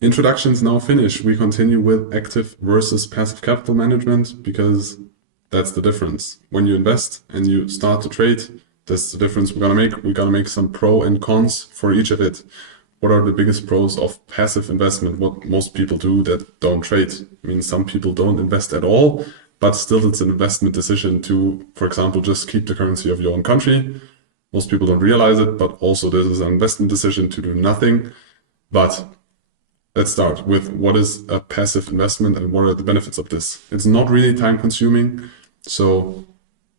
Introduction's now finished. We continue with active versus passive capital management because that's the difference. When you invest and you start to trade, that's the difference we're gonna make. We're gonna make some pro and cons for each of it. What are the biggest pros of passive investment? What most people do that don't trade. I mean, some people don't invest at all, but still it's an investment decision to, for example, just keep the currency of your own country. Most people don't realize it, but also this is an investment decision to do nothing. But let's start with what is a passive investment and what are the benefits of this. It's not really time consuming. So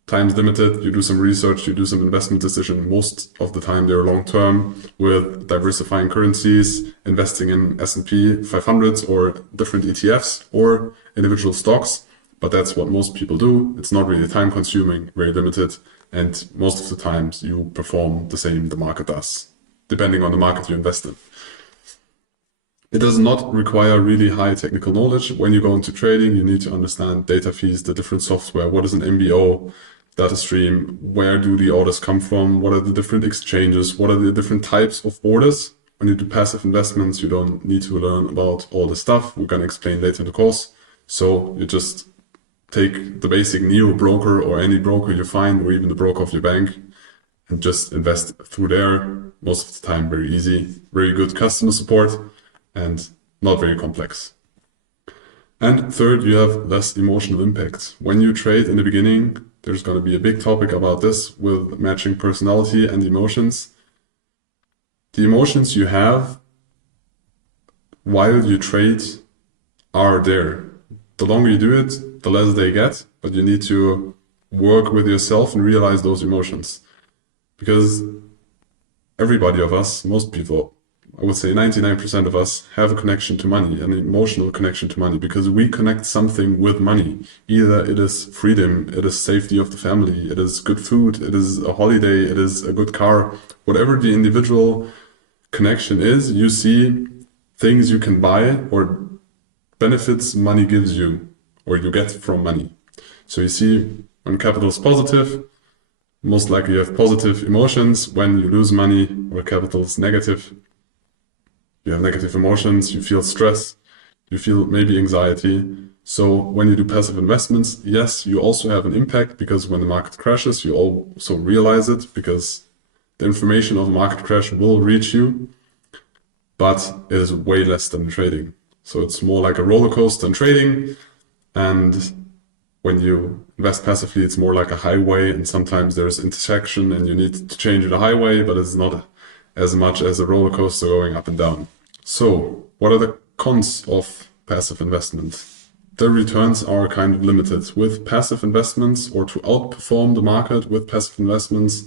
time's limited. You do some research, you do some investment decision. Most of the time they're long term with diversifying currencies, investing in S&P 500s or different ETFs or individual stocks. But that's what most people do. It's not really time consuming, very limited. And most of the times you perform the same the market does, depending on the market you invest in. It does not require really high technical knowledge. When you go into trading, you need to understand data feeds, the different software, what is an MBO, data stream, where do the orders come from, what are the different exchanges, what are the different types of orders. When you do passive investments, you don't need to learn about all the stuff. We're going to explain later in the course. So you just take the basic Neo broker or any broker you find, or even the broker of your bank, and just invest through there. Most of the time, very easy, very good customer support, and not very complex. And third, you have less emotional impact. When you trade in the beginning, there's going to be a big topic about this with matching personality and emotions. The emotions you have while you trade are there. The longer you do it, the less they get, but you need to work with yourself and realize those emotions. Because everybody of us, most people, I would say 99% of us have a connection to money, an emotional connection to money, because we connect something with money. Either it is freedom, it is safety of the family, it is good food, it is a holiday, it is a good car. Whatever the individual connection is, you see things you can buy or benefits money gives you or you get from money. So you see when capital is positive, most likely you have positive emotions. When you lose money or capital is negative, you have negative emotions, you feel stress, you feel maybe anxiety. So when you do passive investments, yes, you also have an impact because when the market crashes, you also realize it because the information of a market crash will reach you, but it is way less than trading. So it's more like a roller coaster than trading. And when you invest passively, it's more like a highway, and sometimes there's intersection and you need to change the highway, but it's not as much as a roller coaster going up and down. So what are the cons of passive investment? The returns are kind of limited. With passive investments, or to outperform the market with passive investments,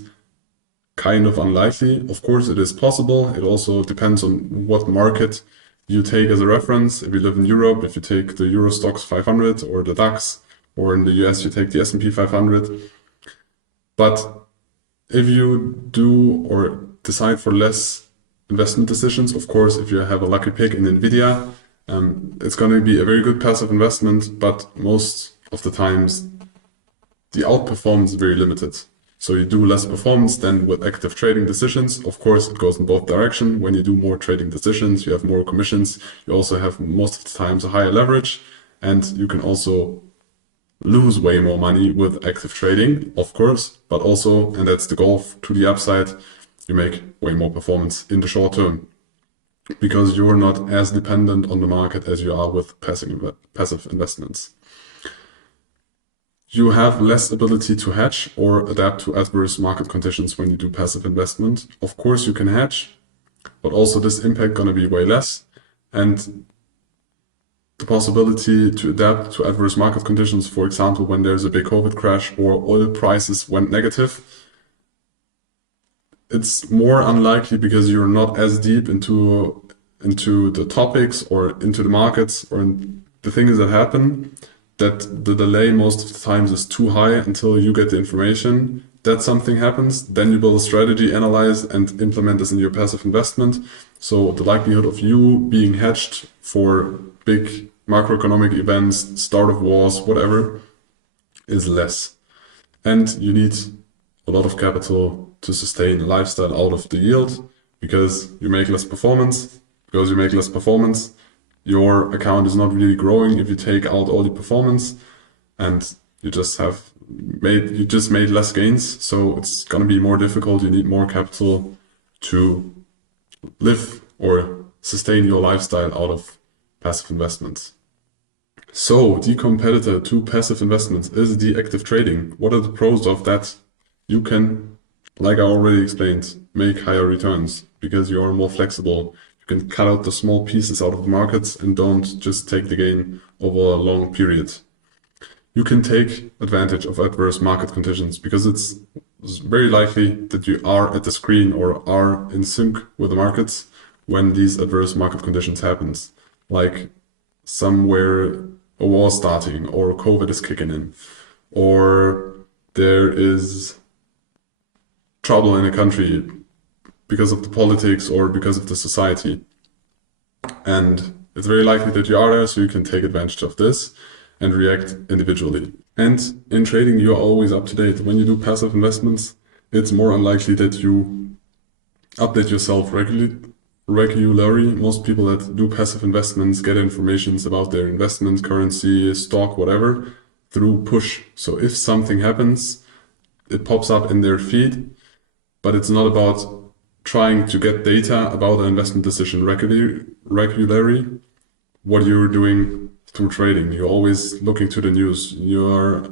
kind of unlikely. Of course, it is possible. It also depends on what market you take as a reference. If you live in Europe, if you take the Euro Stoxx 500 or the DAX, or in the US, you take the S&P 500. But if you do or decide for less investment decisions, of course, if you have a lucky pick in NVIDIA, it's going to be a very good passive investment, but most of the times the outperformance is very limited. So you do less performance than with active trading decisions. Of course, it goes in both directions. When you do more trading decisions, you have more commissions. You also have most of the times a higher leverage, and you can also lose way more money with active trading, of course, but also, and that's the goal to the upside, you make way more performance in the short term because you're not as dependent on the market as you are with passive investments. You have less ability to hedge or adapt to adverse market conditions when you do passive investment. Of course, you can hedge, but also this impact gonna be way less. And the possibility to adapt to adverse market conditions, for example, when there's a big COVID crash or oil prices went negative, it's more unlikely because you're not as deep into the topics or into the markets or the things that happen, that the delay most of the times is too high until you get the information that something happens. Then you build a strategy, analyze, and implement this in your passive investment. So the likelihood of you being hedged for big macroeconomic events, start of wars, whatever, is less. And you need a lot of capital to sustain a lifestyle out of the yield because you make less performance. because you make less performance. Your account is not really growing if you take out all the performance, and you just made less gains. So it's gonna be more difficult. You need more capital to live or sustain your lifestyle out of passive investments. So the competitor to passive investments is the active trading. What are the pros of that? You can, like I already explained, make higher returns because you are more flexible. You can cut out the small pieces out of the markets and don't just take the gain over a long period. You can take advantage of adverse market conditions because it's very likely that you are at the screen or are in sync with the markets when these adverse market conditions happens, like somewhere a war starting or COVID is kicking in, or there is trouble in a country because of the politics or because of the society. And it's very likely that you are there, so you can take advantage of this and react individually. And in trading, you're always up to date. When you do passive investments, it's more unlikely that you update yourself regularly. Most people that do passive investments get information about their investment, currency, stock, whatever, through push. So if something happens, it pops up in their feed, but it's not about trying to get data about an investment decision regularly. What you're doing through trading, you're always looking to the news. You're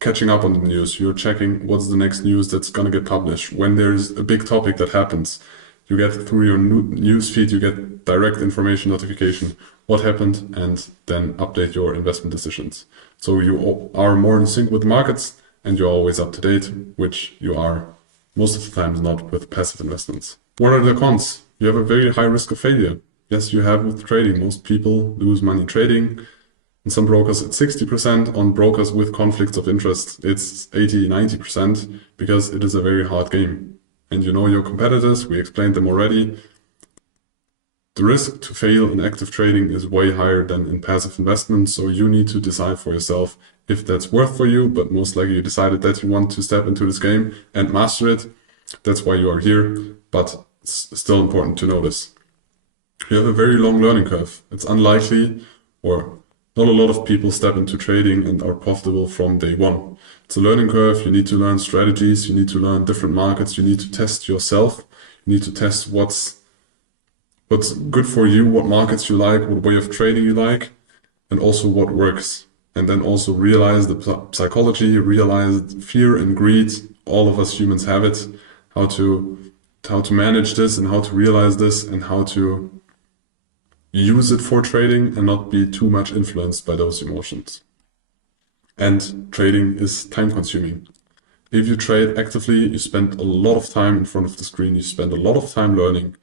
catching up on the news. You're checking what's the next news that's going to get published. When there's a big topic that happens, you get through your news feed, you get direct information notification, what happened, and then update your investment decisions. So you are more in sync with markets and you're always up to date, which you are most of the times not with passive investments. What are the cons? You have a very high risk of failure. Yes, you have with trading. Most people lose money trading. In some brokers, it's 60%. On brokers with conflicts of interest, it's 80, 90% because it is a very hard game. And you know your competitors, we explained them already. The risk to fail in active trading is way higher than in passive investments, so you need to decide for yourself if that's worth for you, but most likely you decided that you want to step into this game and master it. That's why you are here, but it's still important to notice. You have a very long learning curve. It's unlikely, or not a lot of people step into trading and are profitable from day one. It's a learning curve. You need to learn strategies. You need to learn different markets. You need to test yourself. You need to test what's good for you, what markets you like, what way of trading you like, and also what works. And then also realize the psychology, realize fear and greed. All of us humans have it. How to manage this and how to realize this and how to use it for trading and not be too much influenced by those emotions. And trading is time consuming. If you trade actively, you spend a lot of time in front of the screen, you spend a lot of time learning,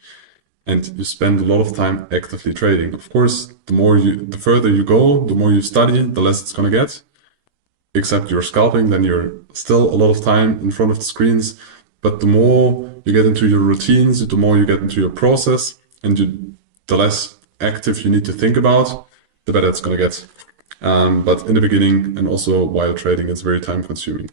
and you spend a lot of time actively trading. Of course, the further you go, the more you study, the less it's gonna get. Except you're scalping, then you're still a lot of time in front of the screens. But the more you get into your routines, the more you get into your process, and the less active you need to think about, the better it's gonna get. But in the beginning and also while trading, it's very time consuming.